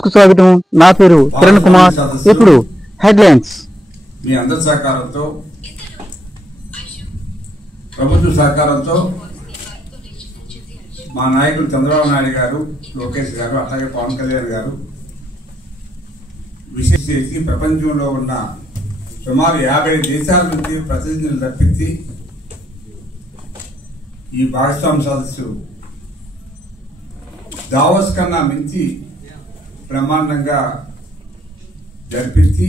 News కు స్వాగతం. నా పేరు కిరణ్ కుమార్. ఇప్పుడు హెడ్లైన్స్. మీ అందరి సహకారంతో, ప్రభుత్వ సహకారంతో మా నాయకులు చంద్రబాబు నాయుడు గారు, లోకేష్ గారు, అట్లాగే పవన్ కళ్యాణ్ గారు విశేష చేసి ప్రపంచంలో ఉన్న సుమారు 50 దేశాల నుంచి ప్రతినిధులు రప్పించి ఈ భాగస్వామ్య సదస్సు దావోస్ కన్నా మించి బ్రహ్మాండంగా జరిపించి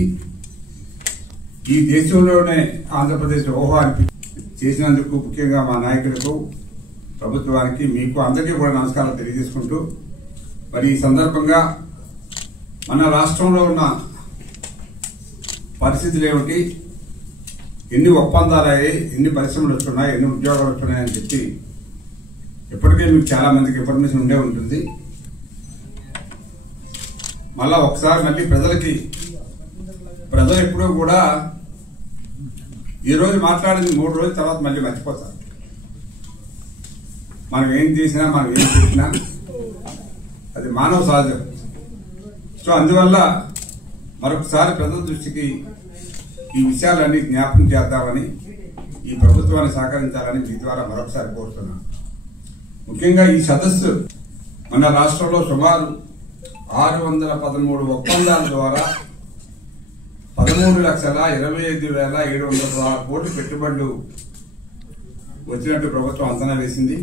ఈ దేశంలోనే ఆంధ్రప్రదేశ్ ఊహానికి చేసినందుకు ముఖ్యంగా మా నాయకులకు, ప్రభుత్వానికి, మీకు అందరికీ కూడా నమస్కారాలు తెలియజేసుకుంటూ, మరి ఈ సందర్భంగా మన రాష్ట్రంలో ఉన్న పరిస్థితులు ఏమిటి, ఎన్ని ఒప్పందాలు అయ్యాయి, ఎన్ని పరిశ్రమలు వస్తున్నాయి, ఎన్ని ఉద్యోగాలు వస్తున్నాయని చెప్పి ఇప్పటికే మీకు చాలా మందికి ఇన్ఫర్మేషన్ ఉండే ఉంటుంది. మళ్ళా ఒకసారి మళ్ళీ ప్రజలు ఎప్పుడూ కూడా ఈ రోజు మాట్లాడింది 3 రోజుల తర్వాత మళ్ళీ మర్చిపోతారు. మనం ఏం చేసినా, మనం ఏం చేసినా అది మానవ సహజం. సో అందువల్ల మరొకసారి ప్రజల దృష్టికి ఈ విషయాలన్నీ జ్ఞాపకం చేద్దామని, ఈ ప్రభుత్వాన్ని సహకరించాలని మీ ద్వారా మరొకసారి కోరుతున్నాను. ముఖ్యంగా ఈ సదస్సు మన రాష్ట్రంలో సుమారు 613 ఒప్పందాల ద్వారా 13,25,716 కోట్ల పెట్టుబడులు వచ్చినట్టు ప్రభుత్వం అంచనా వేసింది.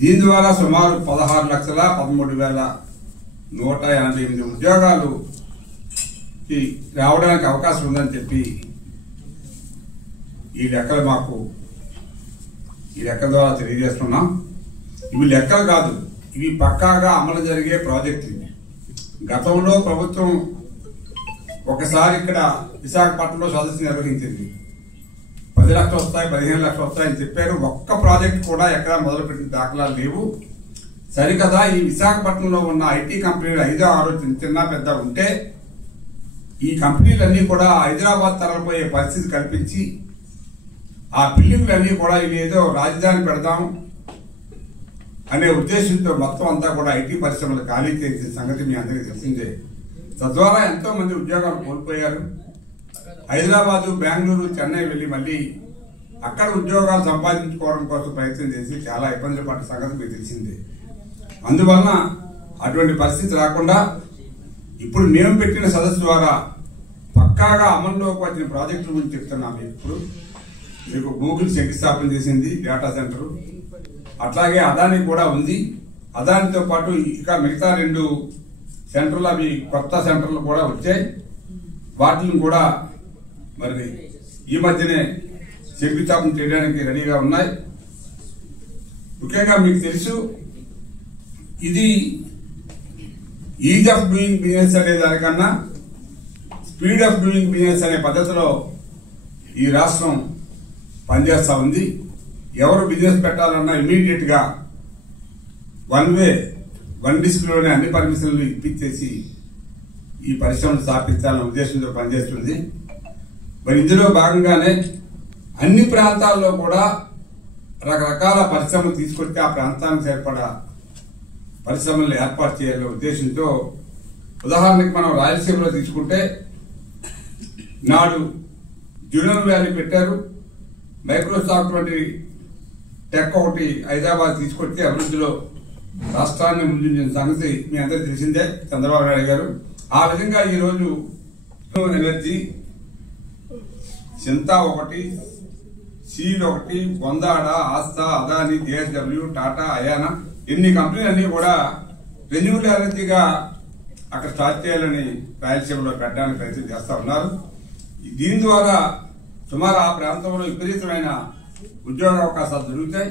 దీని ద్వారా సుమారు 16,13,188 ఉద్యోగాలు రావడానికి అవకాశం ఉందని చెప్పి ఈ లెక్కల ద్వారా తెలియజేస్తున్నాం. ఇవి లెక్కలు కాదు, ఇవి పక్కాగా అమలు జరిగే ప్రాజెక్టులు. గతంలో ప్రభుత్వం ఒకసారి ఇక్కడ విశాఖపట్నంలో సదస్సు నిర్వహించింది. 10 లక్షలు వస్తాయి, 15 లక్షలు వస్తాయని చెప్పారు. ఒక్క ప్రాజెక్ట్ కూడా ఎక్కడ మొదలుపెట్టిన దాఖలాలు లేవు. సరికదా ఈ విశాఖపట్నంలో ఉన్న ఐటీ కంపెనీలు 5, 6 చిన్న పెద్ద ఉంటే ఈ కంపెనీలన్నీ కూడా హైదరాబాద్ తరలిపోయే పరిస్థితి కల్పించి ఆ బిల్డింగ్లన్నీ కూడా ఇది ఏదో రాజధాని పెడదాం అనే ఉద్దేశంతో మొత్తం అంతా కూడా ఐటీ పరిశ్రమలు ఖాళీ చేసిన సంగతి మీ అందరికీ తెలిసిందే. తద్వారా ఎంతో మంది ఉద్యోగాలు కోల్పోయారు. హైదరాబాదు, బెంగళూరు, చెన్నై వెళ్లి మళ్ళీ అక్కడ ఉద్యోగాలు సంపాదించుకోవడం కోసం ప్రయత్నం చేసి చాలా ఇబ్బందులు పడ్డ సంగతి మీకు తెలిసిందే. అందువలన అటువంటి పరిస్థితి రాకుండా ఇప్పుడు మేము పెట్టిన సదస్సు ద్వారా పక్కాగా అమల్లోకి వచ్చిన ప్రాజెక్టుల గురించి చెప్తున్నాం. ఇప్పుడు మీకు గూగుల్ శంకుస్థాపన చేసింది డేటా సెంటర్, అట్లాగే అదాని కూడా ఉంది. అదానితో పాటు ఇక మిగతా 2 సెంటర్లు, అవి కొత్త సెంటర్లు కూడా వచ్చాయి. వాటిని కూడా మరి ఈ మధ్యనే శంకుస్థాపన చేయడానికి రెడీగా ఉన్నాయి. ముఖ్యంగా మీకు తెలుసు, ఇది ఈజ్ ఆఫ్ డూయింగ్ బిజినెస్ అనే దానికన్నా స్పీడ్ ఆఫ్ డూయింగ్ బిజినెస్ అనే పద్ధతిలో ఈ రాష్ట్రం పనిచేస్తా ఉంది. ఎవరు బిజినెస్ పెట్టాలన్నా ఇమీడియట్ గా వన్ డిస్క్ లోనే అన్ని పర్మిషన్లు ఇప్పించేసి ఈ పరిశ్రమను స్థాపించాలన్న ఉద్దేశంతో పనిచేస్తుంది. మరి ఇందులో భాగంగానే అన్ని ప్రాంతాల్లో కూడా రకరకాల పరిశ్రమలు తీసుకొచ్చి ఆ ప్రాంతానికి సరిపడా పరిశ్రమలు ఏర్పాటు చేయాలనే ఉద్దేశంతో, ఉదాహరణకి మనం రాయలసీమలో తీసుకుంటే నాడు జూనియర్ వ్యాలీ పెట్టారు. మైక్రోసాఫ్ట్ వంటి టెక్ ఒకటి హైదరాబాద్ తీసుకొచ్చి అభివృద్ధిలో రాష్ట్రాన్ని ముందుంచిన సంగతి మీ అందరికీ తెలిసిందే, చంద్రబాబు నాయుడు గారు. ఆ విధంగా ఈరోజు ఎనర్జీ, సింతా ఒకటి, సీల్ ఒకటి, బొందాడ, ఆస్థా, అదాని, జేఎస్డబ్ల్యూ, టాటా, అయానా, ఎన్ని కంపెనీలన్నీ కూడా రెన్యూబుల్ ఎనర్జీగా అక్కడ స్టార్ట్ చేయాలని రాయలసీమలో పెట్టడానికి ప్రయత్నం చేస్తా ఉన్నారు. దీని ద్వారా సుమారు ఆ ప్రాంతంలో విపరీతమైన ఉద్యోగ అవకాశాలు దొరుకుతాయి.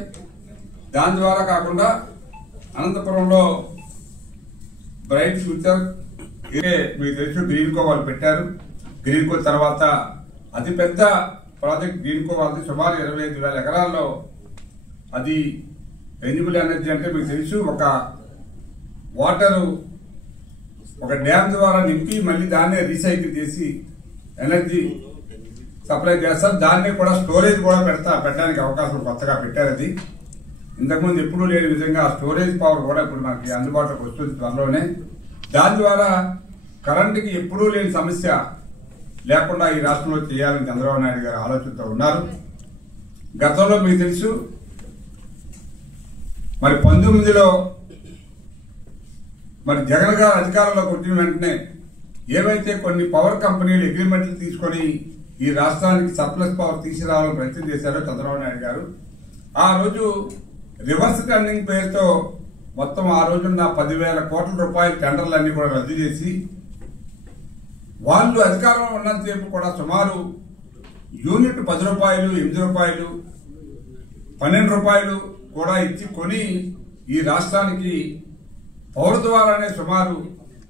దాని ద్వారా కాకుండా అనంతపురంలో బ్రైట్ ఫ్యూచర్, మీకు తెలుసు గ్రీన్ కో వాళ్ళు పెట్టారు. గ్రీన్ కో తర్వాత అతిపెద్ద ప్రాజెక్ట్ గ్రీన్ కో వాళ్ళది సుమారు 25,000 ఎకరాల్లో. అది రెన్యూబుల్ ఎనర్జీ అంటే మీకు తెలుసు, ఒక వాటర్ ఒక డ్యామ్ ద్వారా నింపి మళ్ళీ దాన్నే రీసైకిల్ చేసి ఎనర్జీ సప్లై చేస్తారు. దాన్ని కూడా స్టోరేజ్ కూడా పెట్టడానికి అవకాశం కొత్తగా పెట్టారు. అది ఇంతకుముందు ఎప్పుడూ లేని విధంగా స్టోరేజ్ పవర్ కూడా ఇప్పుడు మనకి అందుబాటులోకి వస్తుంది త్వరలోనే. దాని ద్వారా కరెంటుకి ఎప్పుడూ లేని సమస్య లేకుండా ఈ రాష్ట్రంలో చేయాలని చంద్రబాబు నాయుడు గారు ఆలోచనతో ఉన్నారు. గతంలో మీకు తెలుసు, మరి 19లో మరి జగన్ గారు అధికారంలోకి వచ్చిన వెంటనే ఏవైతే కొన్ని పవర్ కంపెనీలు అగ్రిమెంట్లు తీసుకొని ఈ రాష్ట్రానికి సర్ప్లస్ పవర్ తీసుకురావాలని ప్రయత్నం చేశారో చంద్రబాబు నాయుడు గారు, ఆ రోజు రివర్స్ టెండరింగ్ పేరుతో మొత్తం ఆ రోజున్న 10,000 కోట్ల రూపాయల టెండర్లన్నీ కూడా రద్దు చేసి వాళ్ళు అధికారంలో ఉన్నంతసేపు కూడా సుమారు యూనిట్ 10 రూపాయలు, 8 రూపాయలు, 12 రూపాయలు కూడా ఇచ్చి కొని ఈ రాష్ట్రానికి పవర్ ద్వారానే సుమారు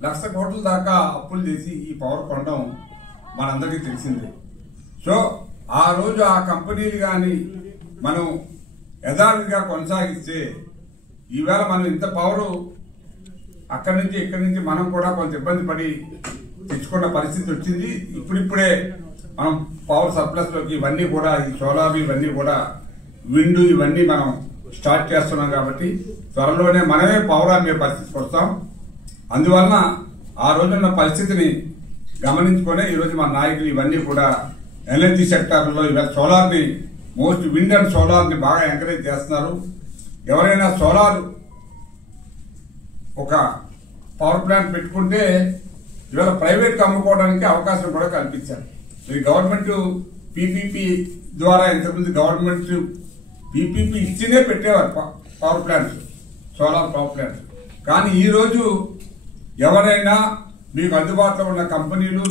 1,00,000 కోట్ల దాకా అప్పులు చేసి ఈ పవర్ కొనడం మనందరికీ తెలిసిందే. సో ఆ రోజు ఆ కంపెనీలు కానీ మనం యథావిధిగా కొనసాగిస్తే ఈవేళ మనం ఇంత పవరు అక్కడి నుంచి ఇక్కడి నుంచి మనం కూడా కొంత ఇబ్బంది పడి తెచ్చుకున్న పరిస్థితి వచ్చింది. ఇప్పుడిప్పుడే మనం పవర్ సర్ప్లస్ లోకి ఇవన్నీ కూడా ఈ సోలార్ ఇవన్నీ కూడా విండ్ ఇవన్నీ మనం స్టార్ట్ చేస్తున్నాం కాబట్టి త్వరలోనే మనమే పవర్ అమ్మే పరిస్థితికి వస్తాం. అందువలన ఆ రోజున్న పరిస్థితిని గమనించుకునే ఈరోజు మన నాయకులు ఇవన్నీ కూడా ఎనర్జీ సెక్టార్లో ఇవాళ సోలార్ని మోస్ట్ విండ్ అండ్ సోలార్ని బాగా ఎంకరేజ్ చేస్తున్నారు. ఎవరైనా సోలార్ ఒక పవర్ ప్లాంట్ పెట్టుకుంటే ఇవాళ ప్రైవేట్కి అమ్ముకోవడానికి అవకాశం కూడా కల్పించారు. ఇది గవర్నమెంట్ పీపీపీ ద్వారా ఇంతకుముందు గవర్నమెంట్ పీపీపీ ఇచ్చినే పెట్టేవారు power plants, solar power plants. కానీ ఈరోజు ఎవరైనా మీకు అందుబాటులో ఉన్న కంపెనీలు